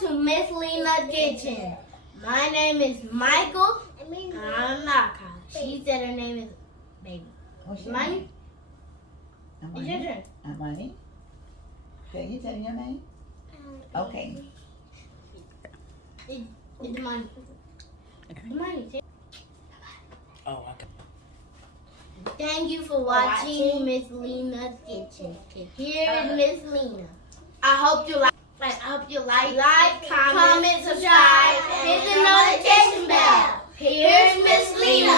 to Miss Lena's Kitchen. My name is Michael. I'm not Kyle. She said her name is Baby. What's your Money? name? It's your turn. Money. Can you tell me your name? Okay. It's Money. Money. Oh, okay. Thank you for watching Miss Lena's Kitchen. Here is Miss Lena. I hope you like, comment, subscribe, hit the notification bell. Here's Miss Lena.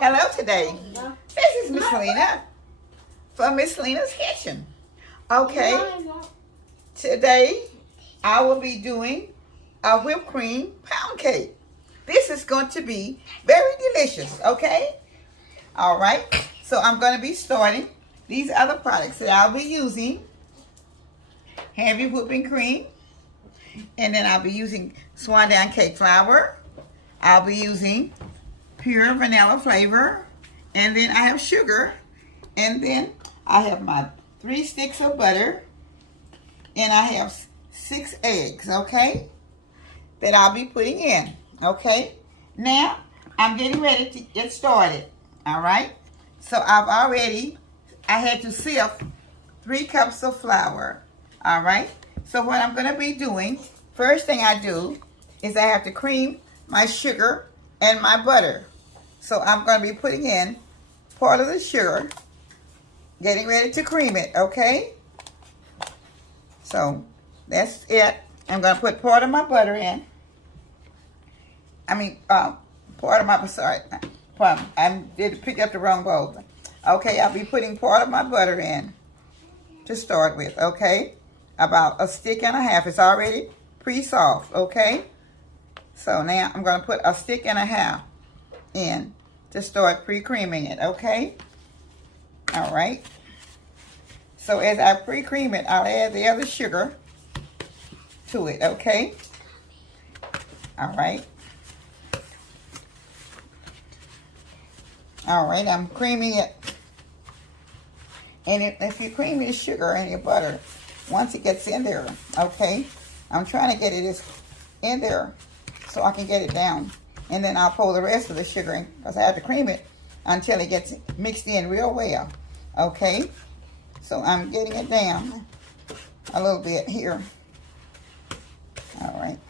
Hello today. This is Miss Lena from Miss Lena's Kitchen. Okay. Today I will be doing a whipped cream pound cake. This is going to be very delicious, okay? All right. So I'm going to be starting. These other products that I'll be using: heavy whipping cream, and then I'll be using swan down cake flour. I'll be using pure vanilla flavor, and then I have sugar, and then I have my 3 sticks of butter, and I have 6 eggs, okay, that I'll be putting in, okay? Now, I'm getting ready to get started, all right? So I had to sift 3 cups of flour, all right? So what I'm going to be doing, first thing I do is I have to cream my sugar and my butter. So I'm going to be putting in part of the sugar, getting ready to cream it, okay? So that's it. I'm going to put part of my butter in. I did pick up the wrong bowl. Okay, I'll be putting part of my butter in to start with, okay? About 1.5 sticks. It's already pre-soft, okay? So now I'm going to put 1.5 sticks in to start pre-creaming it, okay? All right. So as I pre-cream it, I'll add the other sugar to it, okay? All right. All right, I'm creaming it. And if you cream your sugar and your butter, once it gets in there, okay, I'm trying to get it in there so I can get it down. And then I'll pour the rest of the sugar in because I have to cream it until it gets mixed in real well, okay? So I'm getting it down a little bit here. All right.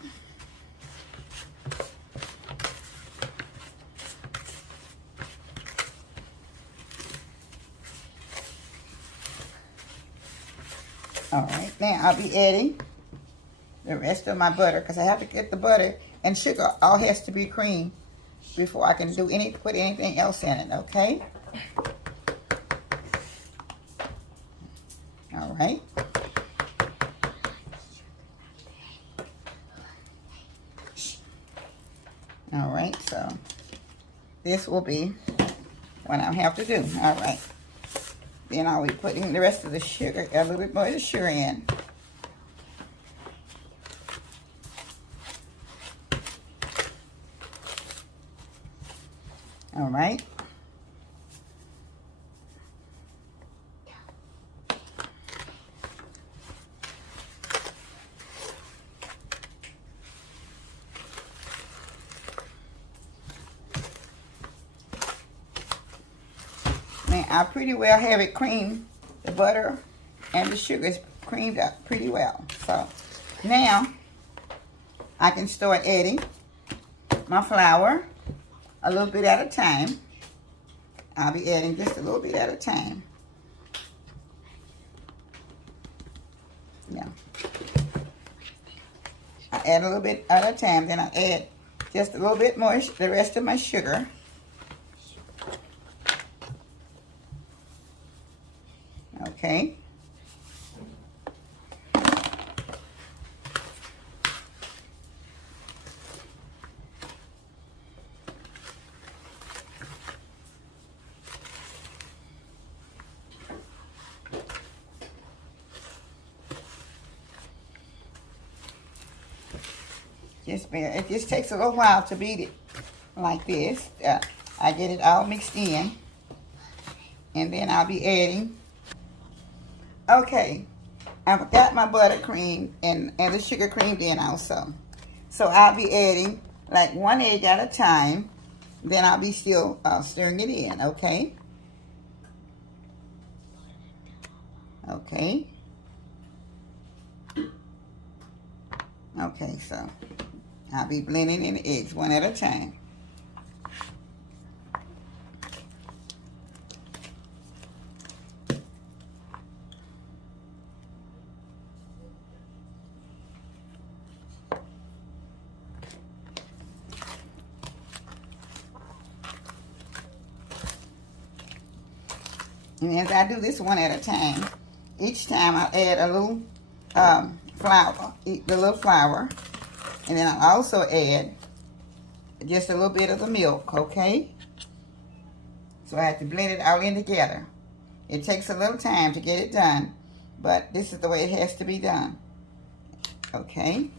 All right, now I'll be adding the rest of my butter because I have to get the butter and sugar all has to be creamed before I can put anything else in it, okay? All right. All right, so this will be what I have to do. All right. Then I'll be putting the rest of the sugar, a little bit more of the sugar in. All right. Now, I pretty well have it creamed. The butter and the sugar is creamed up pretty well. So now I can start adding my flour a little bit at a time. I'll be adding just a little bit at a time. Yeah. I add a little bit at a time, then I add just a little bit more, the rest of my sugar. Okay. It just takes a little while to beat it like this. I get it all mixed in, and then I'll be adding. Okay, I've got my buttercream and the sugar creamed in also. So I'll be adding like 1 egg at a time. Then I'll be still stirring it in, okay? Okay. Okay, so I'll be blending in the eggs 1 at a time. And as I do this 1 at a time, each time I'll add a little flour, and then I'll also add just a little bit of the milk, okay? So I have to blend it all in together. It takes a little time to get it done, but this is the way it has to be done, okay?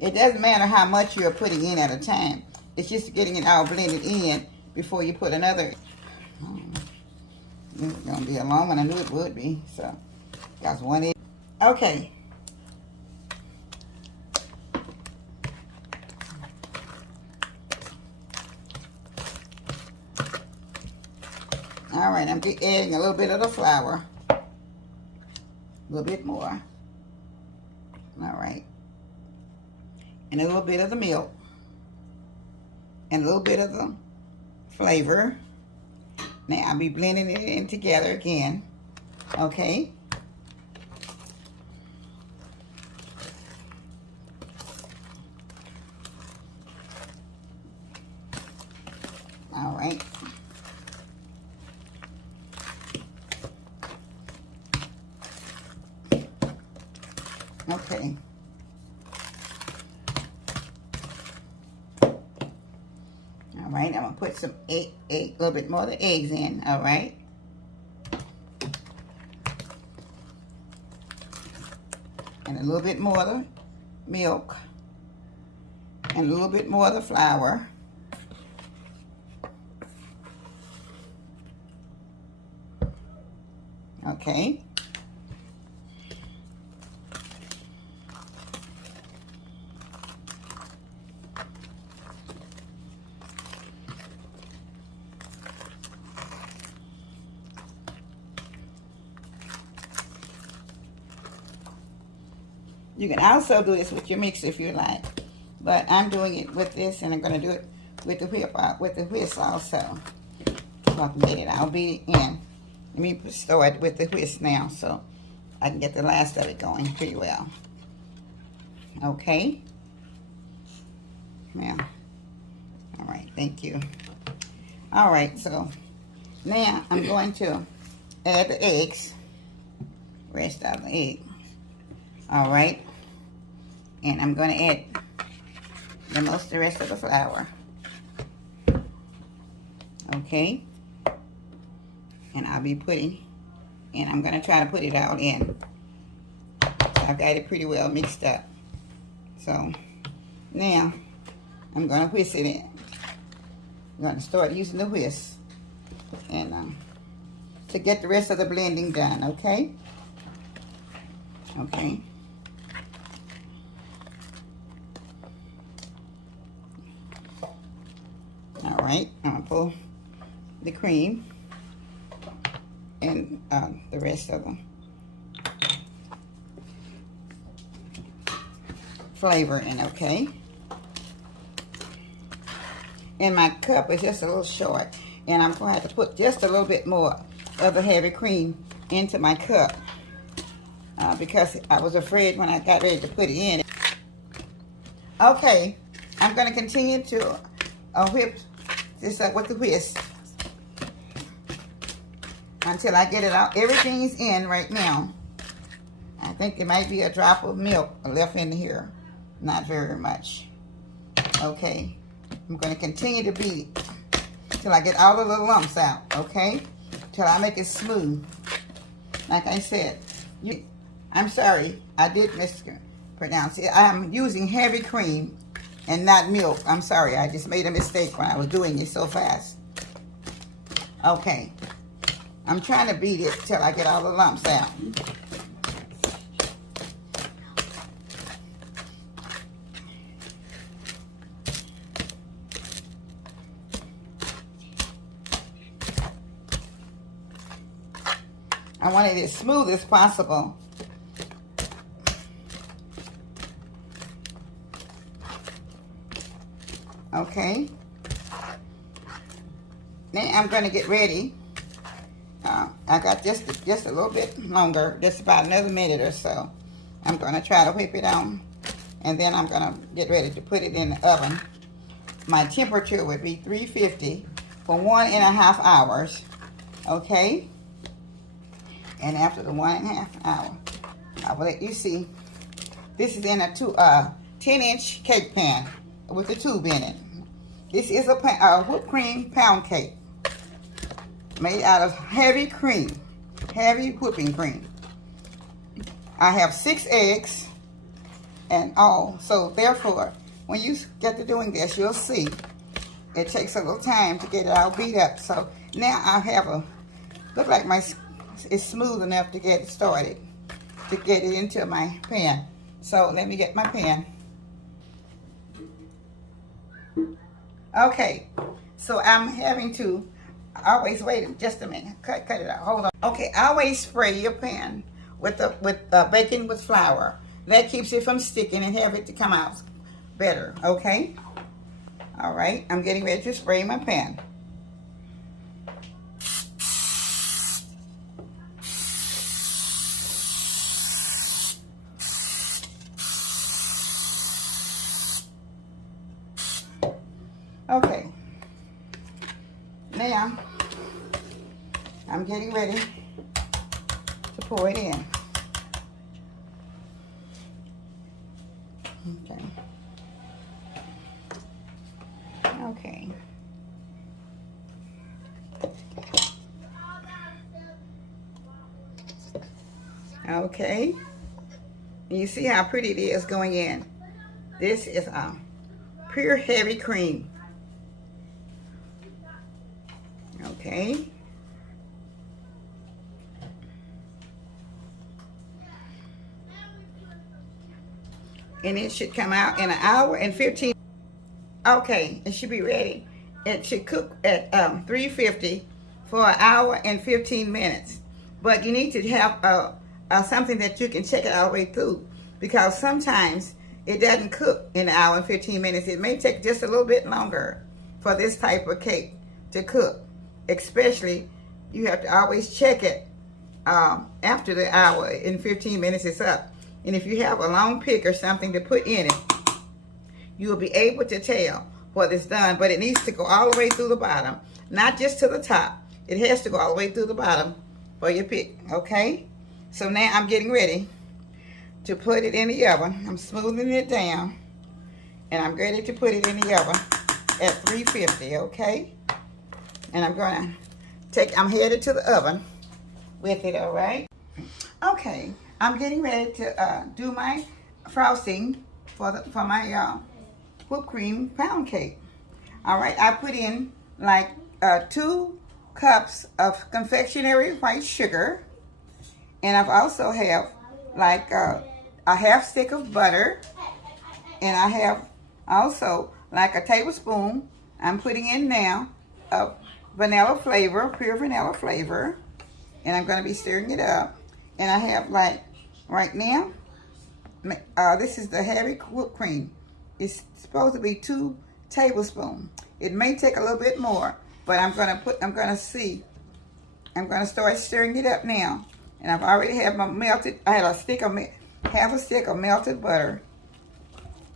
It doesn't matter how much you're putting in at a time. It's just getting it all blended in before you put another. It's going to be a long one. I knew it would be. So, got 1 egg. Okay. All right. I'm adding a little bit of the flour. A little bit more. All right. And a little bit of the milk. And a little bit of the flavor. Now I'll be blending it in together again, okay? All right. Okay. All right, I'm gonna put some a little bit more of the eggs in, all right? And a little bit more of the milk. And a little bit more of the flour. Okay. You can also do this with your mixer if you like, but I'm doing it with this, and I'm going to do it with the whisk also. So I can get it. I'll beat it in. Let me start with the whisk now, so I can get the last of it going pretty well. Okay. Now, all right. Thank you. All right. So now I'm going to add the eggs. Rest of the egg. All right, and I'm going to add the rest of the flour. Okay, and I'll be putting, and I'm going to try to put it all in. So I've got it pretty well mixed up. So now I'm going to whisk it in. I'm going to start using the whisk and to get the rest of the blending done. Okay. Okay. All right, I'm gonna pull the cream and the rest of the flavor in, okay? And my cup is just a little short, and I'm gonna have to put just a little bit more of the heavy cream into my cup because I was afraid when I got ready to put it in. Okay, I'm gonna continue to whip this up with the whisk until I get it out. Everything is in right now. I think there might be a drop of milk left in here. Not very much. Okay. I'm going to continue to beat it till I get all the little lumps out. Okay. Till I make it smooth. Like I said. I'm sorry. I did mispronounce it. I'm using heavy cream and not milk. I'm sorry. I just made a mistake when I was doing it so fast. Okay. I'm trying to beat it till I get all the lumps out. I want it as smooth as possible. Okay. Now I'm going to get ready. I got just a little bit longer, just about another minute or so. I'm going to try to whip it on, and then I'm going to get ready to put it in the oven. My temperature would be 350 for 1.5 hours. Okay. And after the 1.5 hour, I will let you see. This is in a 10-inch cake pan with a tube in it. This is a whipped cream pound cake made out of heavy cream, heavy whipping cream. I have 6 eggs and all, so therefore, when you get to doing this, you'll see it takes a little time to get it all beat up. So now I have look like it's smooth enough to get it started, to get it into my pan. So let me get my pan. Okay, so I'm having to always wait just a minute. Cut it out. Hold on. Okay, always spray your pan with baking with flour. That keeps it from sticking and have it to come out better. Okay. All right. I'm getting ready to spray my pan. Okay. Now, I'm getting ready to pour it in. Okay. Okay. Okay. You see how pretty it is going in. This is pure heavy cream. Okay. And it should come out in 1 hour and 15. Okay, it should be ready. It should cook at 350 for 1 hour and 15 minutes. But you need to have something that you can check it all the way through, because sometimes it doesn't cook in 1 hour and 15 minutes. It may take just a little bit longer for this type of cake to cook. Especially, you have to always check it after the hour and 15 minutes is up. And if you have a long pick or something to put in it, you will be able to tell what it's done. But it needs to go all the way through the bottom, not just to the top. It has to go all the way through the bottom for your pick, okay? So now I'm getting ready to put it in the oven. I'm smoothing it down, and I'm ready to put it in the oven at 350, okay? And I'm headed to the oven with it, all right? Okay, I'm getting ready to do my frosting for my whipped cream pound cake. All right, I put in like 2 cups of confectionery white sugar, and I've also have like a half stick of butter, and I have also like a tablespoon I'm putting in now of vanilla flavor, pure vanilla flavor, and I'm going to be stirring it up. And I have like right now, this is the heavy whipped cream. It's supposed to be 2 tablespoons. It may take a little bit more, but I'm going to start stirring it up now. And I've already had half a stick of melted butter.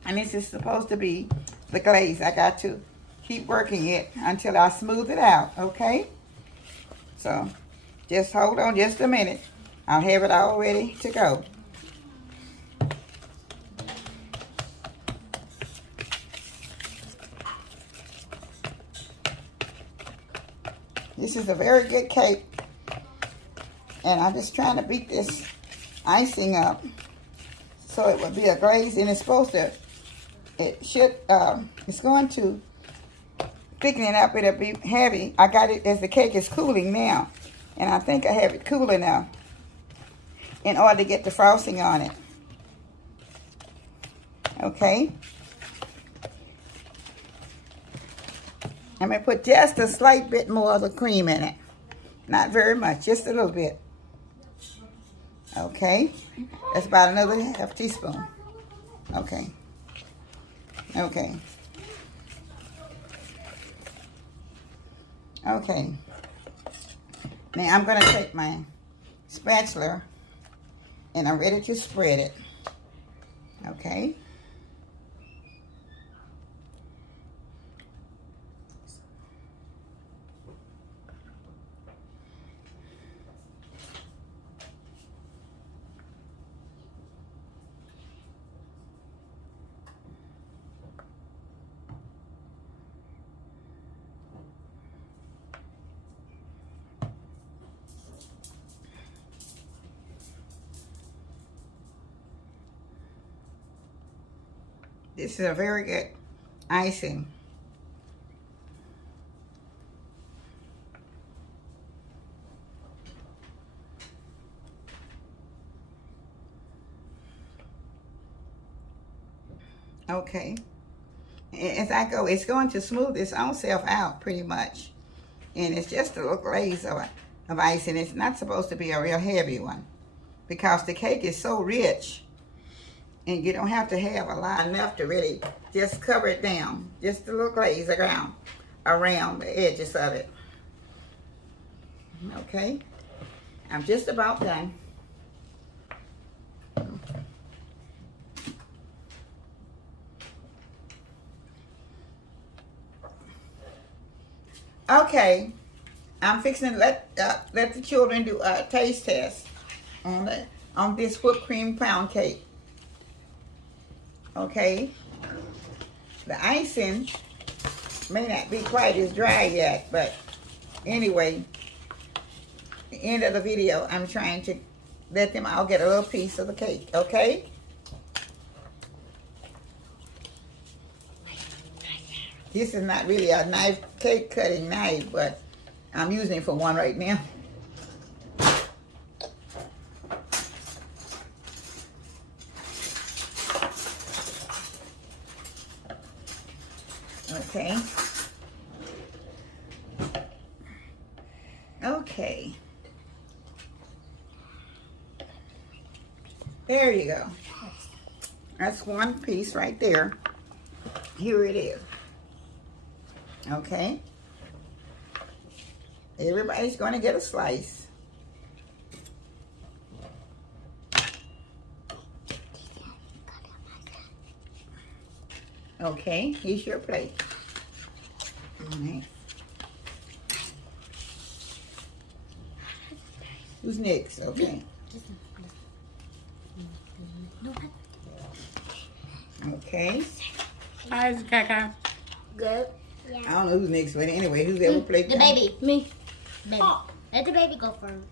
And this is supposed to be the glaze. I got to keep working it until I smooth it out, okay? So just hold on just a minute. I'll have it all ready to go. This is a very good cake, and I'm just trying to beat this icing up so it would be a glaze, and it's going to thicken it up. It'll be heavy. I got it as the cake is cooling now, And I think I have it cool enough in order to get the frosting on it. Okay. I'm going to put just a slight bit more of the cream in it. Not very much, just a little bit. Okay. That's about another half teaspoon. Okay. Okay. Okay. Now I'm going to take my spatula and I'm ready to spread it. Okay. This is a very good icing. Okay. As I go, it's going to smooth its own self out pretty much. And it's just a little glaze of icing. It's not supposed to be a real heavy one because the cake is so rich. And you don't have to have a lot, enough to really just cover it down. Just a little glaze around the edges of it. Okay. I'm just about done. Okay. I'm fixing to let the children do a taste test on this whipped cream pound cake. Okay, the icing may not be quite as dry yet, but anyway, the end of the video, I'm trying to let them all get a little piece of the cake, okay? This is not really a knife, cake cutting knife, but I'm using it for one right now. Okay. Okay. There you go. That's one piece right there. Here it is. Okay. Everybody's going to get a slice. Okay, here's your plate. All right. Who's next? Okay. Okay. How's Kaka? Good. Yeah. I don't know who's next, but anyway, who's ever played? The baby. Me. Baby. Oh. Let the baby go first.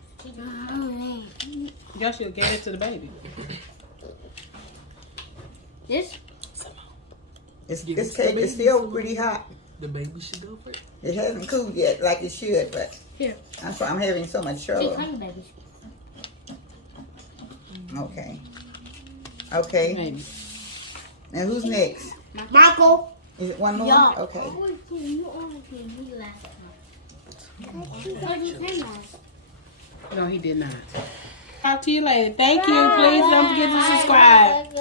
Y'all should get it to the baby. This? This cake is still pretty hot. The baby should go first. It hasn't cooled yet like it should, but here. That's why I'm having so much trouble. Baby. Okay. Okay. Maybe. Now who's next? Michael. Is it one more? Yeah. Okay. No, he did not. Talk to you later. Thank you. Please don't forget to subscribe.